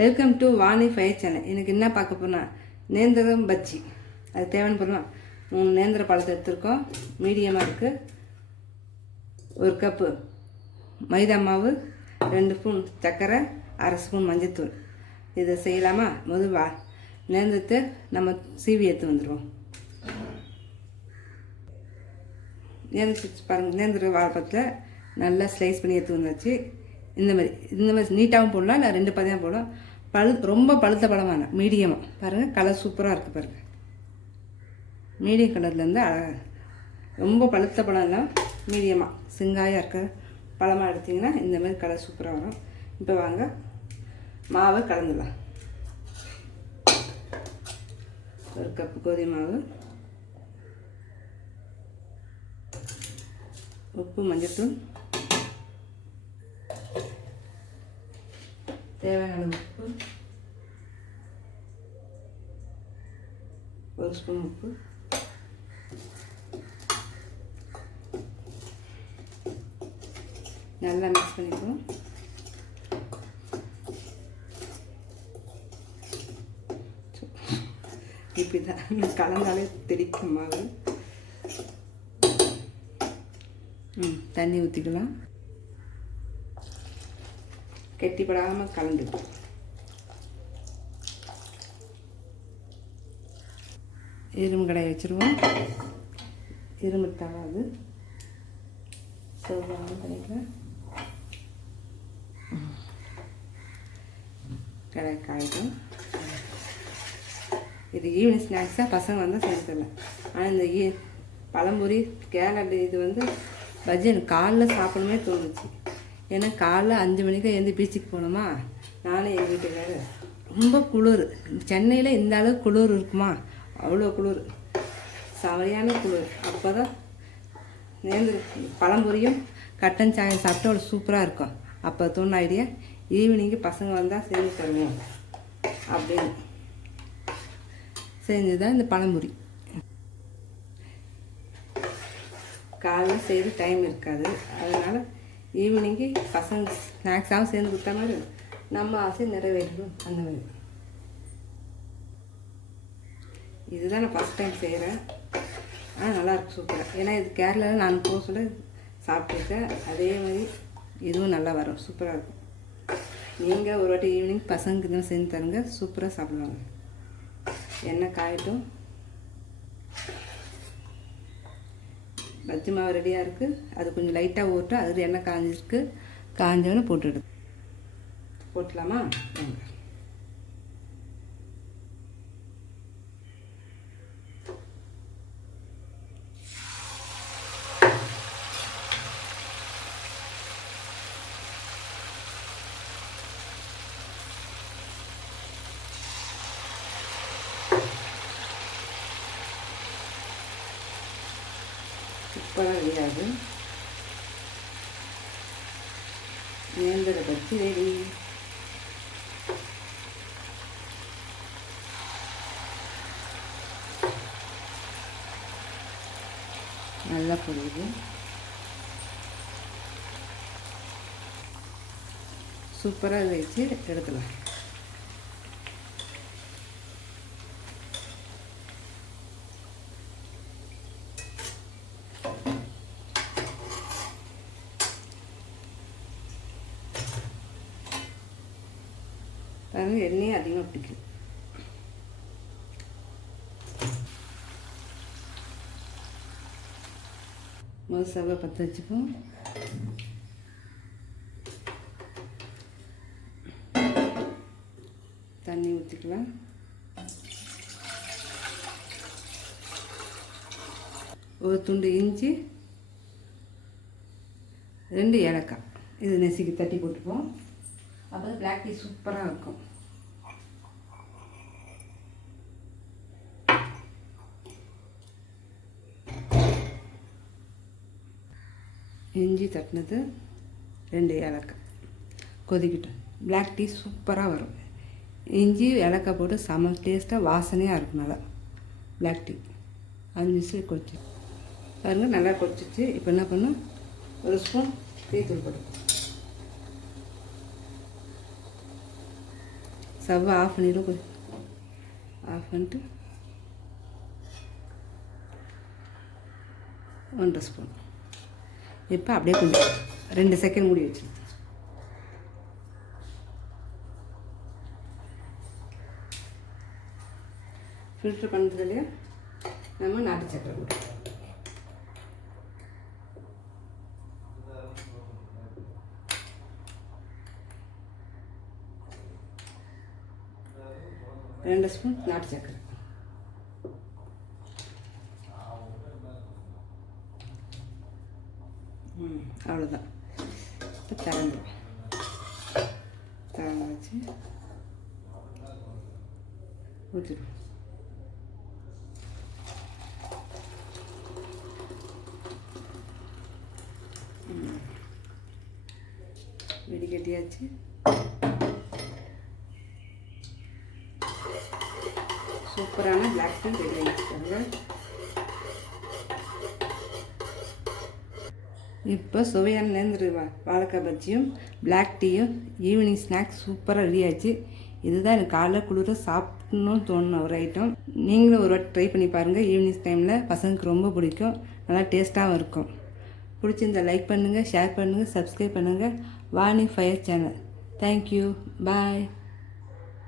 Welcome to Vani fire channel. எனக்கு என்ன பார்க்க போனால் நேந்திரம் பஜ்ஜி. அது தேவையான பொருள் 3 நேந்திர பழத்தை எடுத்துருக்கோம், மீடியமாக இருக்குது. 1 கப்பு மைதா மாவு, 2 ஸ்பூன் சர்க்கரை, 1/2 ஸ்பூன் மஞ்சத்தூள். இதை செய்யலாமா? முதல் நேந்திரத்தை நம்ம சீவி எடுத்து வந்துடுவோம். பாருங்கள், நேந்திர வாழைப்பழத்தில் நல்லா ஸ்லைஸ் பண்ணி எடுத்து வந்தாச்சு. இந்த மாதிரி நீட்டாகவும் போடலாம், இல்லை 2 பாதியாக போடலாம். ரொம்ப பழுத்த பழமான மீடியமாக பாருங்கள், கலர் சூப்பராக இருக்குது பாருங்கள். மீடியம் கலர்லேருந்து ரொம்ப பழுத்த பழம் எல்லாம் மீடியமாக சிங்காயாக இருக்கிற பழமாக எடுத்திங்கன்னா இந்த மாதிரி கலர் சூப்பராக வரும். இப்போ வாங்க மாவை கலந்துடலாம். 1 கப்பு கோதுமை மாவு, உப்பு, மஞ்சத்தூள், தேவையான உப்பு, 1 ஸ்பூன் உப்பு, நல்லா மிக்ஸ் பண்ணிக்குவோம். இப்படி தான் கலந்தாலே தெரிக்கும் மாவு. தண்ணி ஊற்றிக்கலாம். கெட்டிப்படாமல் கலந்துக்கும். இரும்பு கடாயை வச்சுருவோம். இரும்பு தவாது சொல்லுவாங்க பண்ணிக்கலாம். கடாய் காய்க்கும். இது ஈவினிங் ஸ்நாக்ஸாக பசங்க வந்து செஞ்சு தரல. ஆனால் இந்த பழம்பொரி கேரட் இது பஜ்ஜி எனக்கு காலைல சாப்பிடணுமே தோணுச்சு. ஏன்னா காலைல 5 மணிக்கு எழுந்து பீச்சுக்கு போனோமா, நானும் எங்கள் வீட்டுக்காரு. ரொம்ப குளிர், சென்னையில் இந்த அளவுக்கு குளிர் இருக்குமா? அவ்வளோ குளிர், சரியான குளிர். அப்போ தான் நேர்ந்து பழம்பொரியும் கட்டன் சாயம் சாப்பிட்டு அவ்வளோ சூப்பராக இருக்கும். அப்போ தோணு ஐடியா, ஈவினிங்கு பசங்க வந்தால் செஞ்சு தருவோம் அப்படின்னு செஞ்சு தான் இந்த பழம்பொரி. காலைல செய்து டைம் இருக்காது, அதனால் ஈவினிங்கு பசங்க ஸ்நாக்ஸாகவும் சேர்ந்து கொடுத்தா மாதிரி நம்ம ஆசை நிறைவேறணும். அந்த மாதிரி இதுதான் நான் ஃபஸ்ட் டைம் செய்கிறேன். ஆனால் நல்லாயிருக்கு, சூப்பராக. ஏன்னா இது கேரளாவில் நான் போக சொல்ல சாப்பிட்ருக்கேன். அதே மாதிரி இதுவும் நல்லா வரும், சூப்பராக இருக்கும். நீங்கள் ஒரு வாட்டி ஈவினிங் பசங்களுக்கு தான் செஞ்சு தருங்க, சூப்பராக சாப்பிடுவாங்க. எண்ணெய் காயட்டும். பஜ்ஜி மாவு ரெடியாக இருக்குது. அது கொஞ்சம் லைட்டாக ஓட்டும். அது எண்ணெய் காஞ்சிருக்கு. காஞ்சவனே போட்டுடலாமா? சூப்பராக ரெடியாது. நேந்திர பஜ்ஜி ரெடி. நல்லா பொரியுது, சூப்பராக வச்சு எடுத்துக்கலாம். பாருங்கள், எண்ணெயே அதிகமாக பிடிக்கும். முதல் சவை பற்ற வச்சுப்போம். தண்ணி ஊற்றிக்கலாம். ஒரு துண்டு இஞ்சி, 2 ஏலக்காய் இது நெசிக்கு தட்டி போட்டுப்போம். அப்போ தான் பிளாக் டீ சூப்பராக இருக்கும். இஞ்சி தட்டினது, 2 ஏலக்காய் கொதிக்கிட்டோம். பிளாக் டீ சூப்பராக வரும். இஞ்சி ஏலக்காய் போட்டு செம டேஸ்ட்டாக வாசனையாக இருக்கும். நல்லா பிளாக் டீ 5 நிமிஷம் கொதிச்சு பாருங்கள், நல்லா கொதிச்சிச்சு. இப்போ என்ன பண்ணணும், 1 ஸ்பூன் டீ தூள் போட்டு ஸ்டவ்வை ஆஃப் பண்ணிடும். ஆஃப் பண்ணிட்டு 1 ஸ்பூன். இப்போ அப்படியே கொஞ்சம் 2 செகண்ட் மூடி வச்சு ஃபில்ட்ரு பண்ணுறதுலேயே நம்ம நாட்டு சக்கரை போடுவோம். ரெண்டு ஸ்பூன் நாட்டு சக்கரை. அவ்வளோதான். இப்போ திறந்து வச்சு ஊற்றிடுவோம். வெடிக்கட்டியாச்சு. சூப்பரான பிளாக் டீ ரெடி ஆகிடுச்சுங்க. இப்போ சுவையான நேர்ந்துரு வாழைக்காய் பஜ்ஜியும் பிளாக் டீயும் ஈவினிங் ஸ்நாக்ஸ் சூப்பராக ரெடி ஆச்சு. இதுதான் எனக்கு காலைல குளிர சாப்பிடணும்னு தோணுன ஒரு ஐட்டம். நீங்களும் ஒரு வாட்டி ட்ரை பண்ணி பாருங்கள். ஈவினிங் டைமில் பசங்களுக்கு ரொம்ப பிடிக்கும். நல்லா டேஸ்ட்டாகவும் இருக்கும். பிடிச்சிருந்தா லைக் பண்ணுங்கள், ஷேர் பண்ணுங்கள், சப்ஸ்கிரைப் பண்ணுங்கள். Vani fire channel. தேங்க்யூ. பாய்.